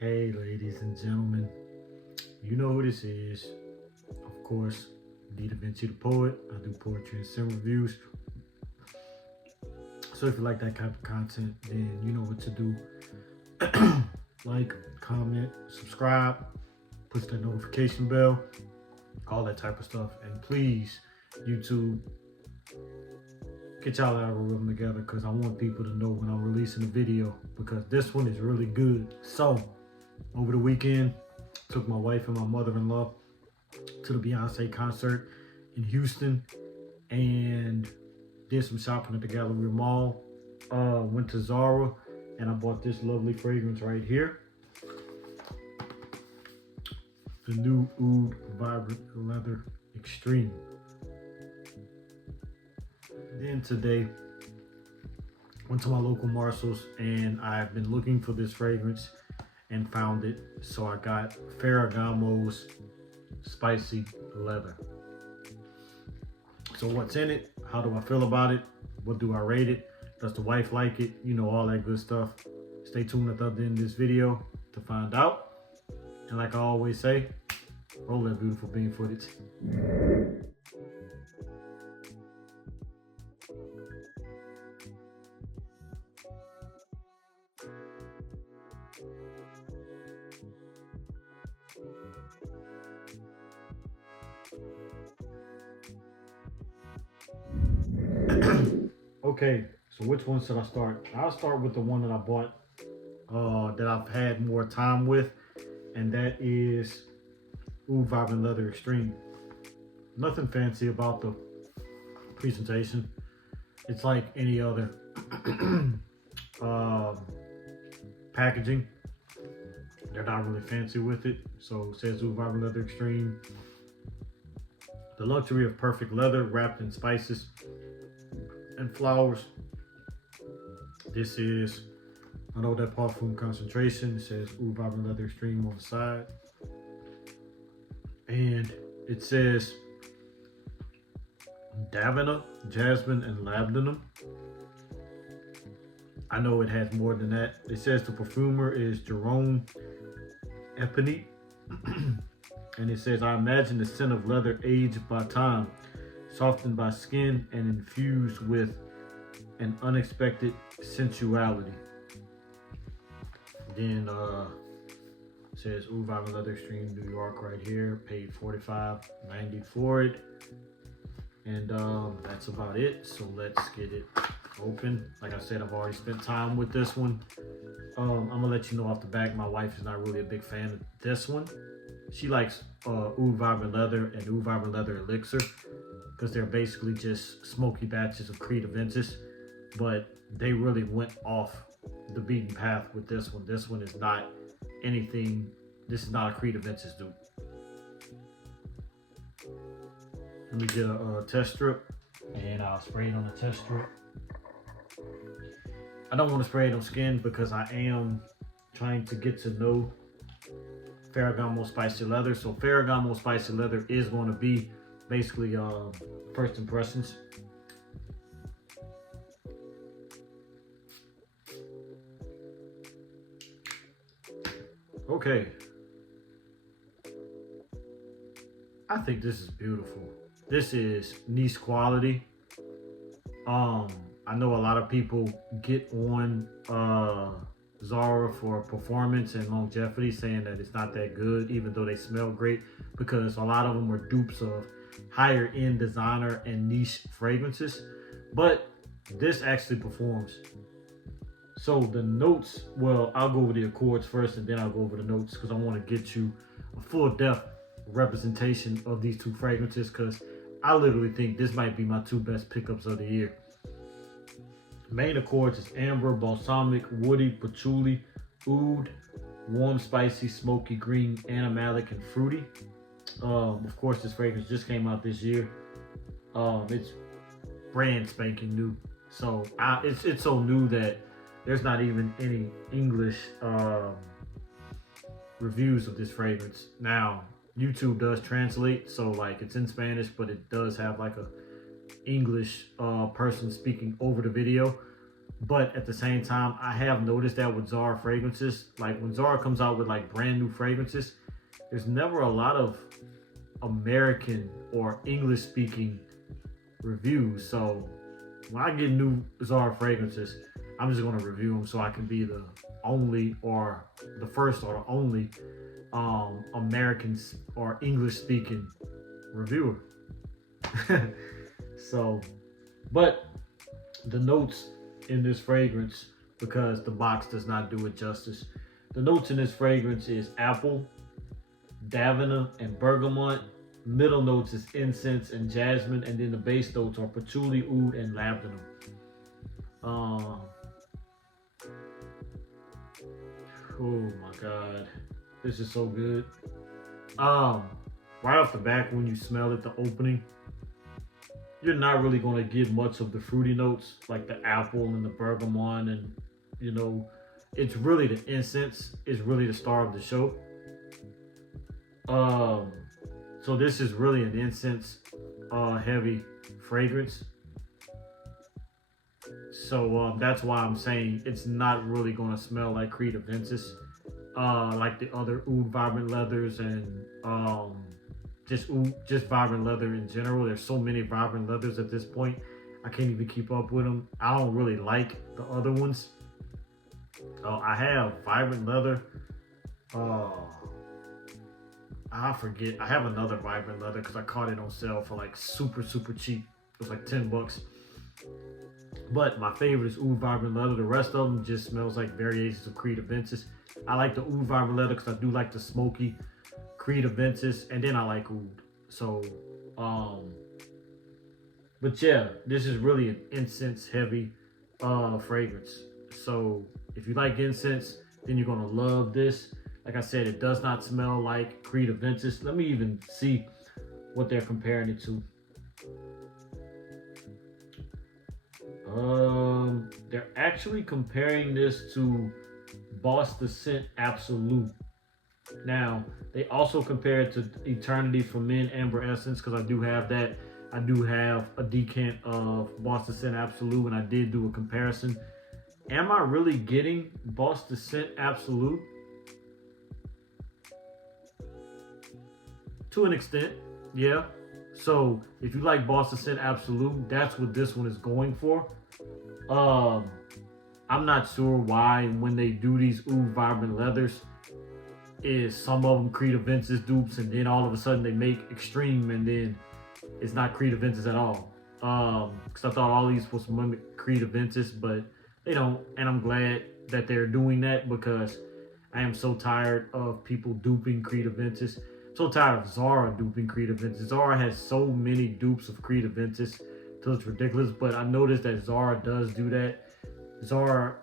Hey, ladies and gentlemen, you know who this is. Of course, Davinci the poet. I do poetry and sim reviews. So if you like that type of content, then you know what to do. Like, comment, subscribe, push that notification bell, all that type of stuff. And please, YouTube, get y'all algorithm together because I want people to know when I'm releasing a video because this one is really good. So, over the weekend, took my wife and my mother-in-law to the Beyonce concert in Houston and did some shopping at the Galleria Mall. Went to Zara and I bought this lovely fragrance right here. The new Oud Vibrant Leather Extreme. Then today, went to my local Marshalls and I've been looking for this fragrance and found it. So I got Ferragamo's Spicy Leather. So what's in it? How do I feel about it? What do I rate it? Does the wife like it? You know, all that good stuff. Stay tuned at the end of this video to find out. And like I always say, roll that beautiful bean footage. Okay, so which one should I start? I'll start with the one that I bought that I've had more time with, and that is Oud Vibrant Leather Extreme. Nothing fancy about the presentation. It's like any other packaging. They're not really fancy with it. So it says Oud Vibrant Leather Extreme. The luxury of perfect leather wrapped in spices and flowers. This is, I know that parfum concentration. It says Oud Vibrant Leather Extreme on the side. And it says Davana, Jasmine, and Labdanum. I know it has more than that. It says the perfumer is Jerome Epinete. And it says, I imagine the scent of leather aged by time, softened by skin, and infused with an unexpected sensuality. Then it says Oud Vibrant Leather Extreme, New York, right here. Paid $45.90 for it. And that's about it. So let's get it open. Like I said, I've already spent time with this one. I'm gonna let you know off the back, my wife is not really a big fan of this one. She likes Oud Vibrant Leather and Oud Vibrant Leather Elixir because they're basically just smoky batches of Creed Aventus, but they really went off the beaten path with this one. This one is not anything, this is not a Creed Aventus dupe. Let me get a test strip and I'll spray it on the test strip. I don't want to spray it on skin because I am trying to get to know Ferragamo Spicy Leather. So Ferragamo Spicy Leather is going to be basically first impressions. Okay. I think this is beautiful. This is niche quality. I know a lot of people get on Zara for performance and longevity, saying that it's not that good, even though they smell great, because a lot of them are dupes of higher end designer and niche fragrances. But this actually performs. So the notes, well, I'll go over the accords first and then I'll go over the notes because I want to get you a full depth representation of these two fragrances because I literally think this might be my two best pickups of the year. Main accords is amber, balsamic, woody, patchouli, oud, warm, spicy, smoky, green, animalic, and fruity. Of course, this fragrance just came out this year. It's brand spanking new. So it's so new that there's not even any English reviews of this fragrance. Now, YouTube does translate, so like it's in Spanish, but it does have like a English person speaking over the video. But at the same time, I have noticed that with Zara fragrances, like when Zara comes out with like brand new fragrances, there's never a lot of American or English speaking reviews. So when I get new Zara fragrances, I'm just gonna review them so I can be the only or the first or the only Americans or English speaking reviewer. So, but the notes in this fragrance, because the box does not do it justice, the notes in this fragrance is apple, Davana and Bergamot. Middle notes is incense and jasmine, and then the base notes are patchouli, oud, and labdanum. Oh my god, this is so good. Right off the back, when you smell it, the opening, you're not really going to get much of the fruity notes like the apple and the bergamot, and you know, it's really the incense is really the star of the show. So this is really an incense heavy fragrance. So that's why I'm saying it's not really going to smell like Creed Aventus, like the other Oud Vibrant Leathers and just Vibrant Leather in general. There's so many Vibrant Leathers at this point, I can't even keep up with them. I don't really like the other ones. I have Vibrant Leather. I forget. I have another Vibrant Leather because I caught it on sale for like super cheap. It was like $10. But my favorite is Oud Vibrant Leather. The rest of them just smells like variations of Creed Aventus. I like the Oud Vibrant Leather because I do like the smoky Creed Aventus, and then I like Oud. So, but yeah, this is really an incense heavy fragrance. So if you like incense, then you're gonna love this. Like I said, it does not smell like Creed Aventus. Let me even see what they're comparing it to. They're actually comparing this to Boss the Scent Absolute. Now, they also compare it to Eternity from Men Amber Essence, because I do have that. I do have a decant of Boss the Scent Absolute, and I did do a comparison. Am I really getting Boss the Scent Absolute? To an extent, yeah. So if you like Boss the Scent Absolute, that's what this one is going for. I'm not sure why when they do these Oud Vibrant Leathers, is some of them Creed Aventus dupes, and then all of a sudden they make Extreme, and then it's not Creed Aventus at all. Because I thought all these supposed to mimic Creed Aventus, but they don't. And I'm glad that they're doing that, because I am so tired of people duping Creed Aventus. So tired of Zara duping Creed Aventus. Zara has so many dupes of Creed Aventus till it's ridiculous. But I noticed that Zara does do that. Zara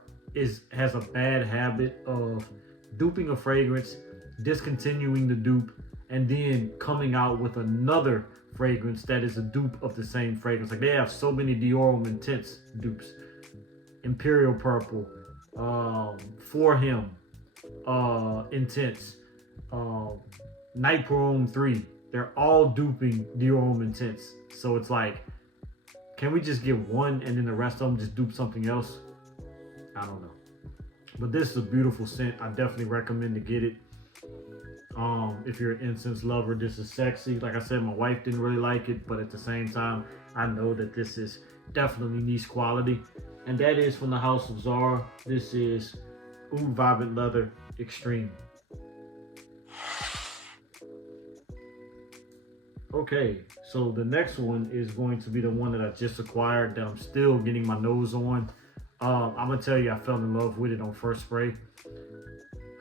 has a bad habit of duping a fragrance, discontinuing the dupe, and then coming out with another fragrance that is a dupe of the same fragrance. Like they have so many Dior Intense dupes. Imperial Purple, For Him, Intense, Night Parome 3. They're all duping Dior Intense. So it's like, can we just get one and then the rest of them just dupe something else? I don't know. But this is a beautiful scent. I definitely recommend to get it. If you're an incense lover, this is sexy. Like I said, my wife didn't really like it, but at the same time, I know that this is definitely niche quality. And that is from the house of Zara. This is Oud Vibrant Leather Extreme. Okay, so the next one is going to be the one that I just acquired that I'm still getting my nose on. I'm gonna tell you, I fell in love with it on first spray.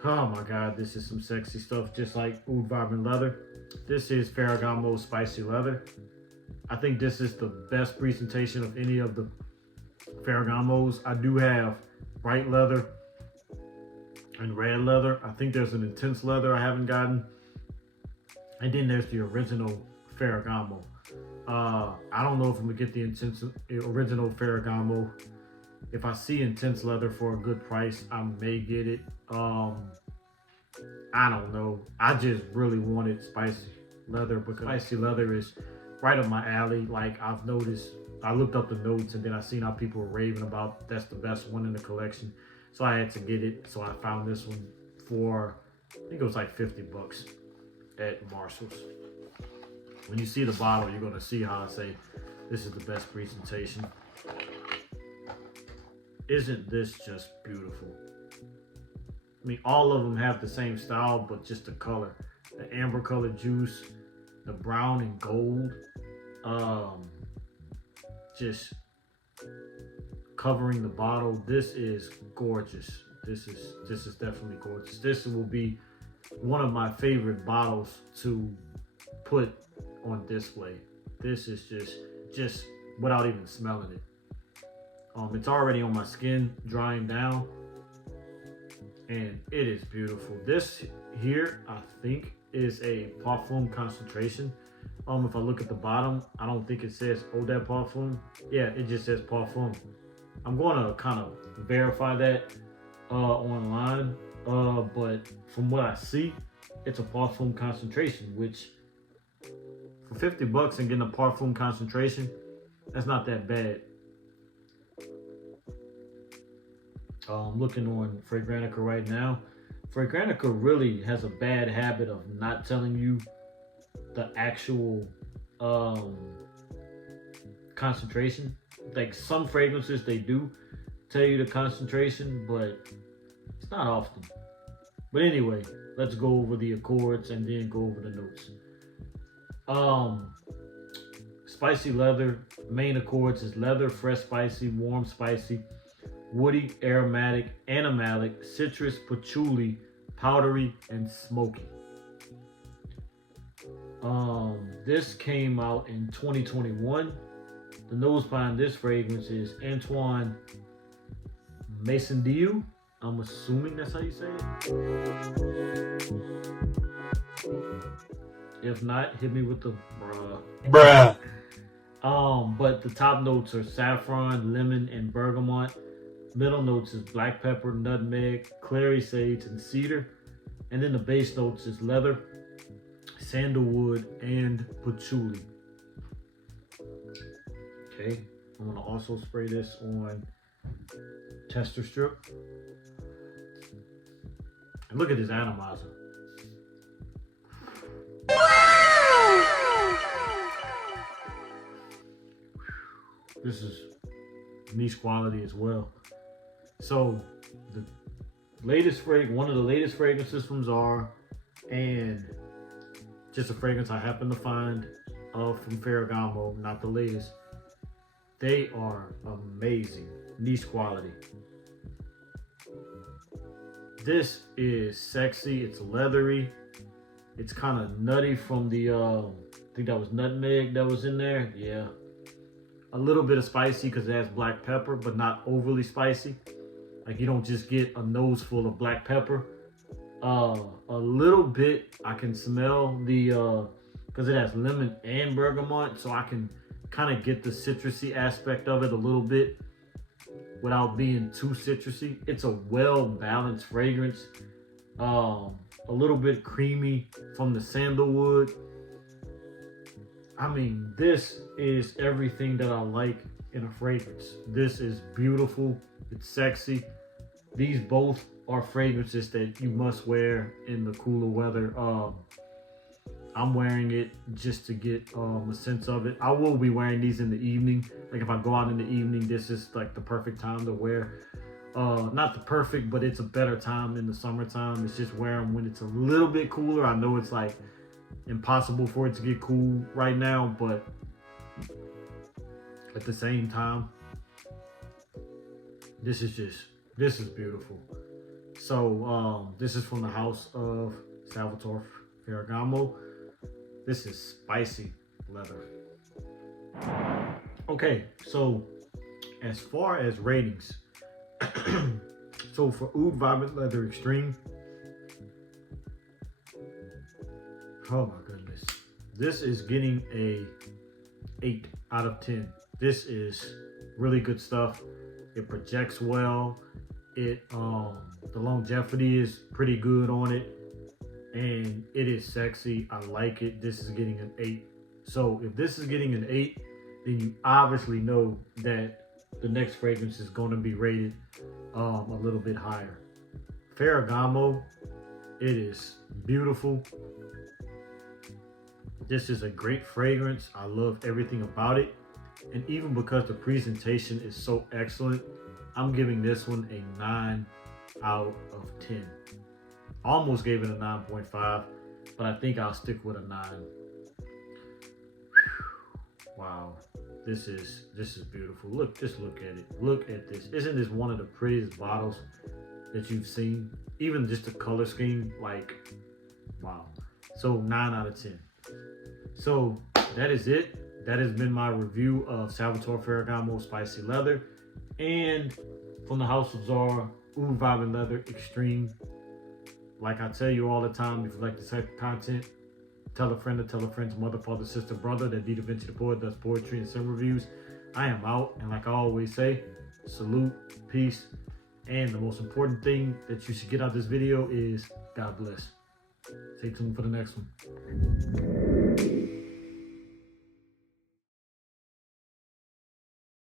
Oh my god, this is some sexy stuff, just like Oud Vibrant Leather. This is Ferragamo Spicy Leather. I think this is the best presentation of any of the Ferragamos. I do have bright leather and red leather. I think there's an intense leather I haven't gotten. And then there's the original Ferragamo. I don't know if I'm gonna get the original Ferragamo. If I see intense leather for a good price, I may get it. I don't know. I just really wanted spicy leather because spicy leather is right up my alley. Like I've noticed I looked up the notes and then I seen how people were raving about that's the best one in the collection. So I had to get it. So I found this one for, I think it was like 50 bucks at Marshall's. When you see the bottle, you're gonna see how I say this is the best presentation. Isn't this just beautiful? I mean, all of them have the same style, but just the color. The amber colored juice, the brown and gold, just covering the bottle. This is gorgeous. This is definitely gorgeous. This will be one of my favorite bottles to put on display. This is just without even smelling it. It's already on my skin, drying down, and it is beautiful. This here, I think, is a parfum concentration. If I look at the bottom, I don't think it says Eau de Parfum. Yeah, it just says parfum. I'm going to kind of verify that online, but from what I see, it's a parfum concentration, which for 50 bucks and getting a parfum concentration, that's not that bad. I'm looking on Fragrantica right now. Fragrantica really has a bad habit of not telling you the actual concentration. Like some fragrances, they do tell you the concentration, but it's not often. But anyway, let's go over the accords and then go over the notes. Spicy leather, main accords is leather, fresh spicy, warm spicy, woody, aromatic, animalic, citrus, patchouli, powdery, and smoky. This came out in 2021. The nose behind this fragrance is Antoine Maisondieu. I'm assuming that's how you say it. If not, hit me with the bruh. But the top notes are saffron, lemon, and bergamot. Middle notes is black pepper, nutmeg, clary sage, and cedar. And then the base notes is leather, sandalwood, and patchouli. Okay, I'm gonna also spray this on tester strip. And look at this atomizer. This is niche quality as well. So the latest one of the latest fragrances from Zara, and just a fragrance I happened to find from Ferragamo, not the latest. They are amazing, niche quality. This is sexy, it's leathery, it's kind of nutty from the, I think that was nutmeg that was in there, yeah. A little bit of spicy because it has black pepper, but not overly spicy. Like you don't just get a nose full of black pepper. A little bit, I can smell the, because it has lemon and bergamot, so I can kind of get the citrusy aspect of it a little bit without being too citrusy. It's a well-balanced fragrance. A little bit creamy from the sandalwood. I mean, this is everything that I like in a fragrance. This is beautiful. It's sexy. These both are fragrances that you must wear in the cooler weather. I'm wearing it just to get a sense of it. I will be wearing these in the evening. Like if I go out in the evening, this is like the perfect time to wear. Not the perfect, but it's a better time in the summertime. It's just wear them when it's a little bit cooler. I know it's like impossible for it to get cool right now, but at the same time, this is beautiful. So this is from the house of Salvatore Ferragamo. This is spicy leather. Okay, so as far as ratings, so for Oud Vibrant Leather Extreme, oh my goodness, this is getting a 8 out of 10. This is really good stuff. It projects well. It the longevity is pretty good on it, and it is sexy. I like it. This is getting an 8. So if this is getting an 8 then you obviously know that the next fragrance is going to be rated a little bit higher. Ferragamo, it is beautiful. This is a great fragrance. I love everything about it. And even because the presentation is so excellent, I'm giving this one a 9 out of 10. Almost gave it a 9.5, but I think I'll stick with a 9. Wow, this is beautiful. Just look at it. Look at this. Isn't this one of the prettiest bottles that you've seen? Even just the color scheme, like, wow. So 9 out of 10. So that is it. That has been my review of Salvatore Ferragamo Spicy Leather, and from the House of Zara, Oud Vibrant Leather Extreme. Like I tell you all the time, if you like this type of content, tell a friend to tell a friend's mother, father, sister, brother that Davinci the poet does poetry and sim reviews. I am out, and like I always say, salute, peace, and the most important thing that you should get out of this video is God bless. Stay tuned for the next one.